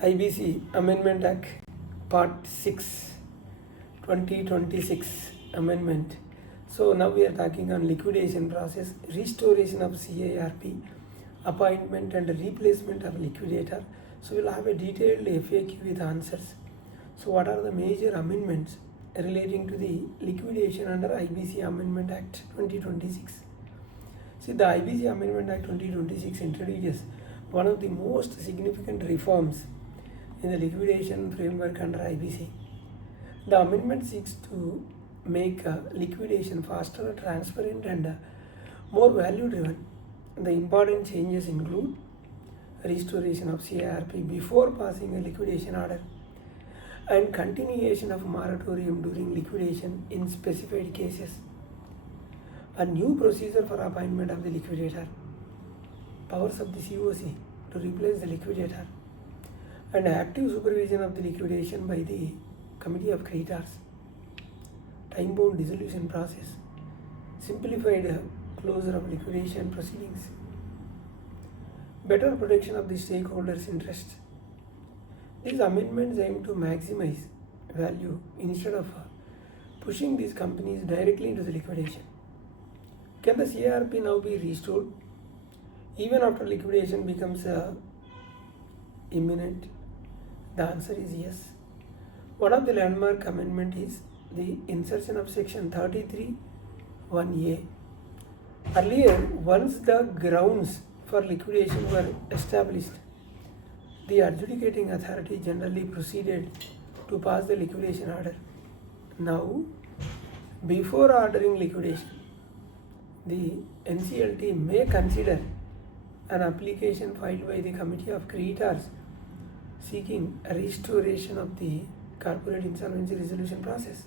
IBC Amendment Act Part 6 2026 Amendment. So now we are talking on liquidation process, restoration of CIRP, appointment and replacement of liquidator. So we'll have a detailed FAQ with answers. So what are the major amendments relating to the liquidation under IBC Amendment Act 2026? See, the IBC Amendment Act 2026 introduces one of the most significant reforms in the liquidation framework under IBC. The amendment seeks to make liquidation faster, transparent and more value driven. The important changes include restoration of CIRP before passing a liquidation order and continuation of moratorium during liquidation in specified cases. A new procedure for appointment of the liquidator, powers of the COC to replace the liquidator, and active supervision of the liquidation by the Committee of Creditors, time-bound dissolution process, simplified closure of liquidation proceedings, better protection of the stakeholders' interests. These amendments aim to maximize value instead of pushing these companies directly into the liquidation. Can the CIRP now be restored even after liquidation becomes imminent? The answer is yes. One of the landmark amendment is the insertion of section 33(1)(a). Earlier, once the grounds for liquidation were established, the adjudicating authority generally proceeded to pass the liquidation order. Now, before ordering liquidation, the NCLT may consider an application filed by the Committee of Creditors seeking a restoration of the corporate insolvency resolution process.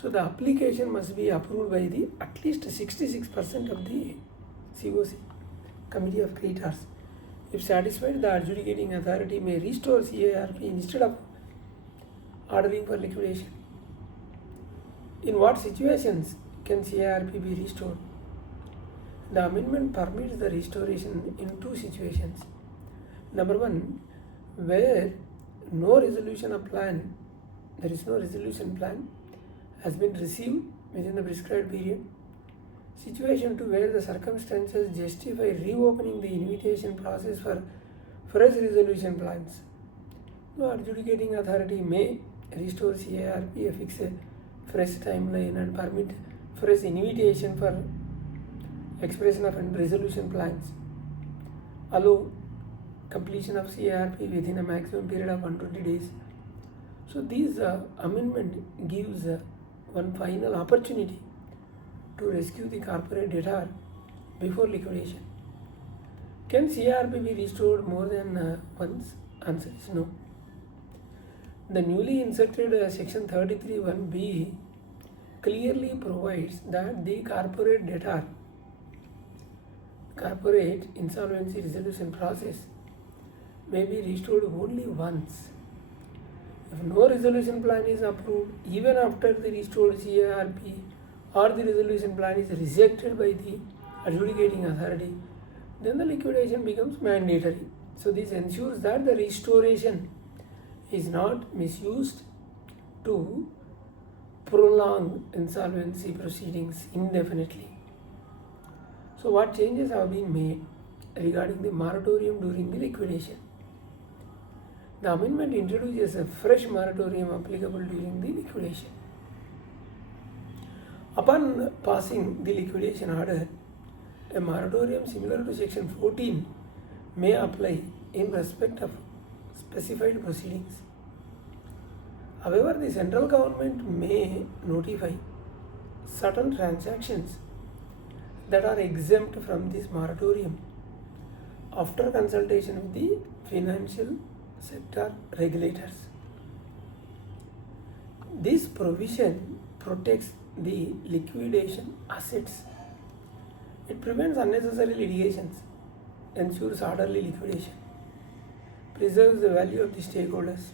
So the application must be approved by the at least 66% of the COC, Committee of Creditors. If satisfied, the adjudicating authority may restore CIRP instead of ordering for liquidation. In what situations can CIRP be restored? The amendment permits the restoration in two situations. Number one, where there is no resolution plan has been received within the prescribed period. Situation 2, where the circumstances justify reopening the invitation process for fresh resolution plans. The adjudicating authority may restore CIRP, fix a fresh timeline and permit fresh invitation for expression of resolution plans, allow completion of CIRP within a maximum period of 120 days. So this amendment gives one final opportunity to rescue the corporate debtor before liquidation. Can CIRP be restored more than once? Answer is no. The newly inserted section 33(1)(b) clearly provides that the corporate insolvency resolution process may be restored only once. If no resolution plan is approved, even after the restored CIRP or the resolution plan is rejected by the adjudicating authority, then the liquidation becomes mandatory. So this ensures that the restoration is not misused to prolong insolvency proceedings indefinitely. So what changes have been made regarding the moratorium during the liquidation? The amendment introduces a fresh moratorium applicable during the liquidation. Upon passing the liquidation order, a moratorium similar to section 14 may apply in respect of specified proceedings. However, the central government may notify certain transactions that are exempt from this moratorium after consultation with the financial sector regulators. This provision protects the liquidation assets. It prevents unnecessary litigations, ensures orderly liquidation, preserves the value of the stakeholders.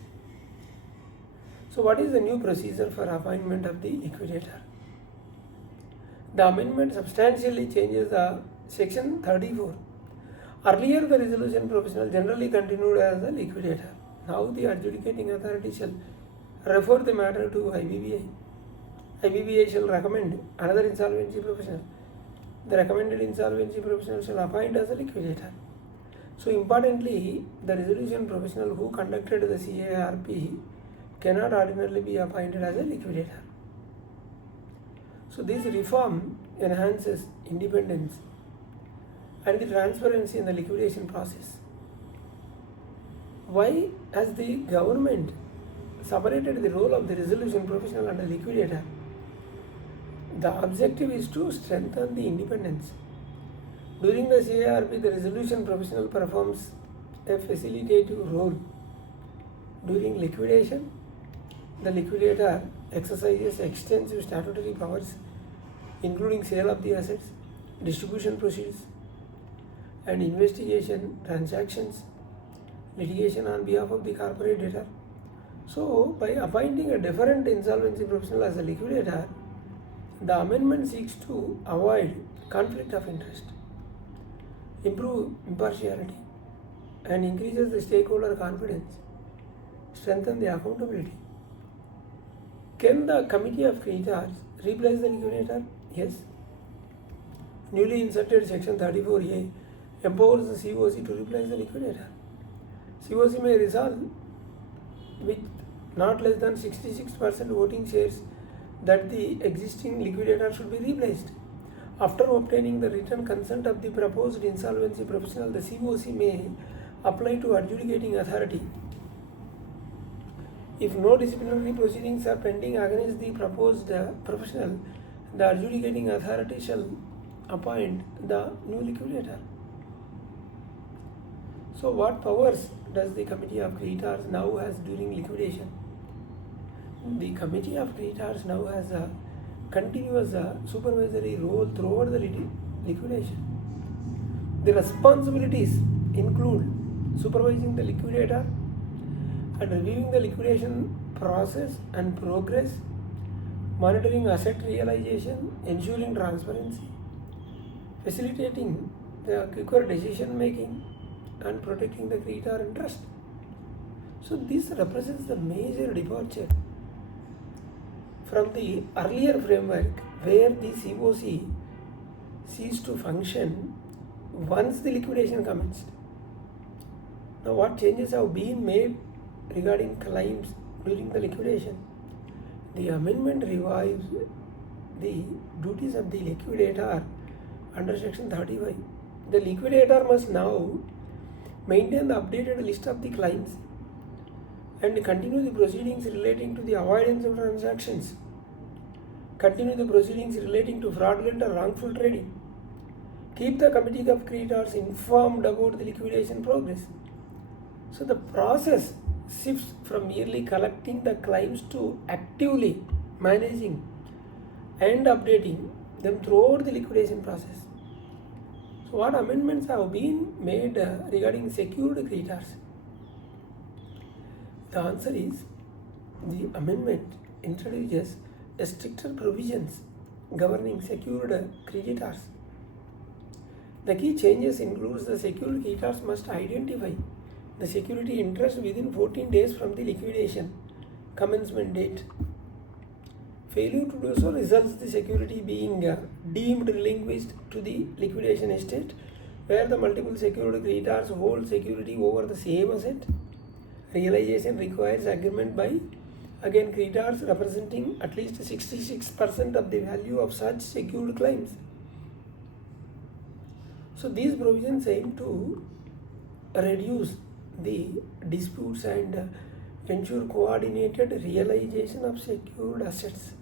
So what is the new procedure for appointment of the liquidator? The amendment substantially changes the section 34 Earlier, the resolution professional generally continued as the liquidator. Now, the adjudicating authority shall refer the matter to IBBI. IBBI shall recommend another insolvency professional. The recommended insolvency professional shall appoint as a liquidator. So, importantly, the resolution professional who conducted the CIRP cannot ordinarily be appointed as a liquidator. So, this reform enhances independence and the transparency in the liquidation process. Why has the government separated the role of the resolution professional and the liquidator? The objective is to strengthen the independence. During the CIRP, the resolution professional performs a facilitative role. During liquidation, the liquidator exercises extensive statutory powers, including sale of the assets, distribution proceeds, and investigation transactions, litigation on behalf of the corporate debtor. So, by appointing a different insolvency professional as a liquidator, the amendment seeks to avoid conflict of interest, improve impartiality, and increases the stakeholder confidence, strengthen the accountability. Can the committee of creditors replace the liquidator? Yes. Newly inserted section 34A empowers the COC to replace the liquidator. COC may resolve with not less than 66% voting shares that the existing liquidator should be replaced. After obtaining the written consent of the proposed insolvency professional, the COC may apply to adjudicating authority. If no disciplinary proceedings are pending against the proposed professional, the adjudicating authority shall appoint the new liquidator. So, what powers does the committee of creditors now has during liquidation? The committee of creditors now has a continuous supervisory role throughout the liquidation. The responsibilities include supervising the liquidator and reviewing the liquidation process and progress, monitoring asset realization, ensuring transparency, facilitating the quicker decision making, and protecting the creditor interest. So, this represents the major departure from the earlier framework where the COC ceased to function once the liquidation commenced. Now, what changes have been made regarding claims during the liquidation? The amendment revives the duties of the liquidator under section 35. The liquidator must now maintain the updated list of the claims and continue the proceedings relating to the avoidance of transactions, continue the proceedings relating to fraudulent or wrongful trading, keep the committee of creditors informed about the liquidation progress. So, the process shifts from merely collecting the claims to actively managing and updating them throughout the liquidation process. So, what amendments have been made regarding secured creditors? The answer is the amendment introduces stricter provisions governing secured creditors. The key changes includes the secured creditors must identify the security interest within 14 days from the liquidation commencement date. Failure to do so results the security being deemed relinquished to the liquidation estate, where the multiple secured creditors hold security over the same asset. Realization requires agreement by creditors representing at least 66% of the value of such secured claims. So, these provisions aim to reduce the disputes and ensure coordinated realization of secured assets.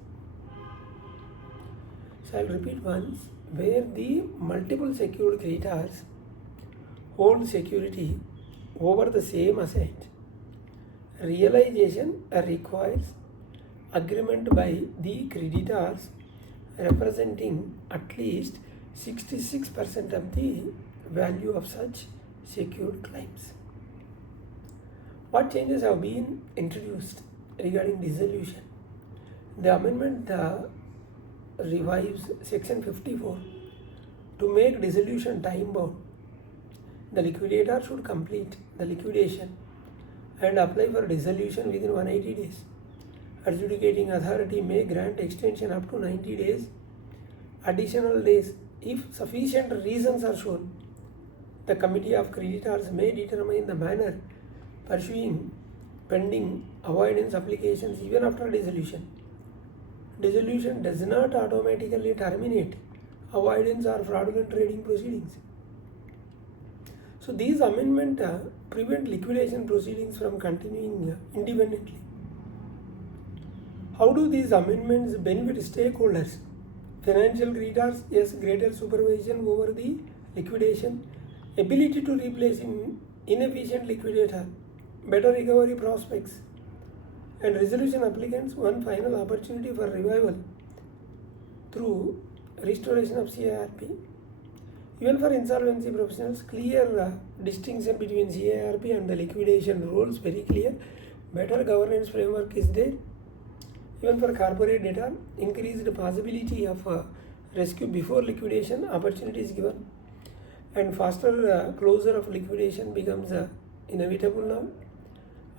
So, I will repeat once, where the multiple secured creditors hold security over the same asset, realization requires agreement by the creditors representing at least 66% of the value of such secured claims. What changes have been introduced regarding dissolution? The amendment revives section 54 to make dissolution time bound. the liquidator should complete the liquidation and apply for dissolution within 180 days. Adjudicating authority may grant extension up to 90 days, additional days if sufficient reasons are shown. The committee of creditors may determine the manner pursuing pending avoidance applications even after dissolution. Dissolution does not automatically terminate avoidance or fraudulent trading proceedings. So these amendments prevent liquidation proceedings from continuing independently. How do these amendments benefit stakeholders? Financial creditors, yes, greater supervision over the liquidation, ability to replace inefficient liquidator, better recovery prospects, and resolution applicants one final opportunity for revival through restoration of CIRP. Even for insolvency professionals, clear distinction between CIRP and the liquidation rules, very clear. Better governance framework is there. Even for corporate data, increased possibility of rescue before liquidation, opportunity is given, and faster closure of liquidation becomes inevitable now.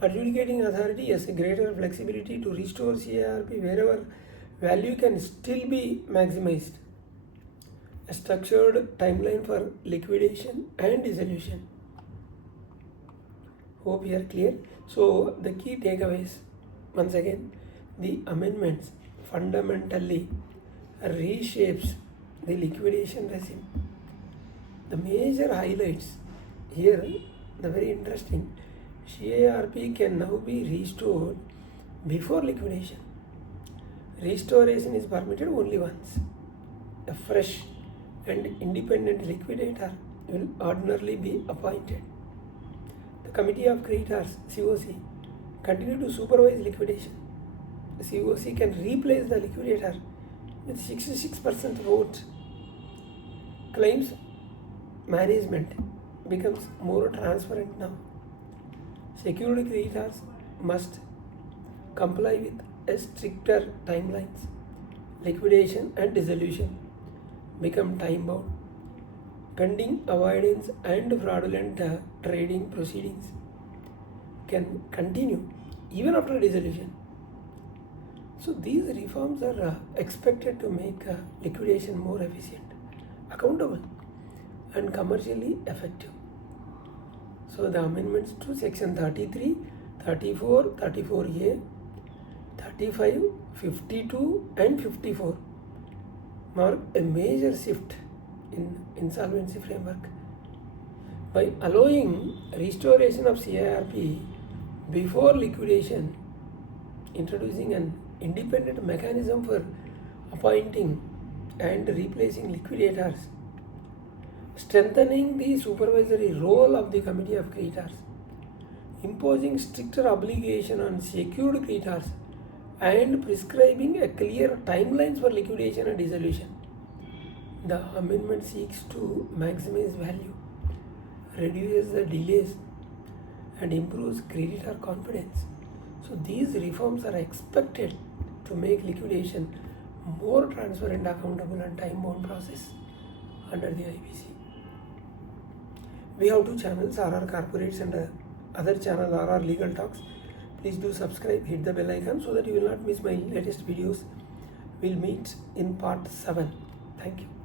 Adjudicating authority has a greater flexibility to restore CIRP wherever value can still be maximized. A structured timeline for liquidation and dissolution. Hope you are clear. So the key takeaways, once again, the amendments fundamentally reshapes the liquidation regime. The major highlights here, the very interesting, CIRP can now be restored before liquidation. Restoration is permitted only once. A fresh and independent liquidator will ordinarily be appointed. The Committee of Creditors, COC, continue to supervise liquidation. The COC can replace the liquidator with 66% vote. Claims management becomes more transparent now. Secured creditors must comply with stricter timelines. Liquidation and dissolution become time bound. Pending avoidance and fraudulent trading proceedings can continue even after dissolution. So these reforms are expected to make liquidation more efficient, accountable, and commercially effective. So the amendments to section 33, 34, 34A, 35, 52 and 54 mark a major shift in insolvency framework. By allowing restoration of CIRP before liquidation, introducing an independent mechanism for appointing and replacing liquidators, strengthening the supervisory role of the Committee of Creditors, imposing stricter obligation on secured creditors, and prescribing a clear timelines for liquidation and dissolution. The amendment seeks to maximize value, reduces the delays, and improves creditor confidence. So these reforms are expected to make liquidation more transparent, accountable, and time-bound process under the IBC. We have two channels, RR Corporates and other channel RR Legal Talks. Please do subscribe, hit the bell icon so that you will not miss my latest videos. We'll meet in part 7. Thank you.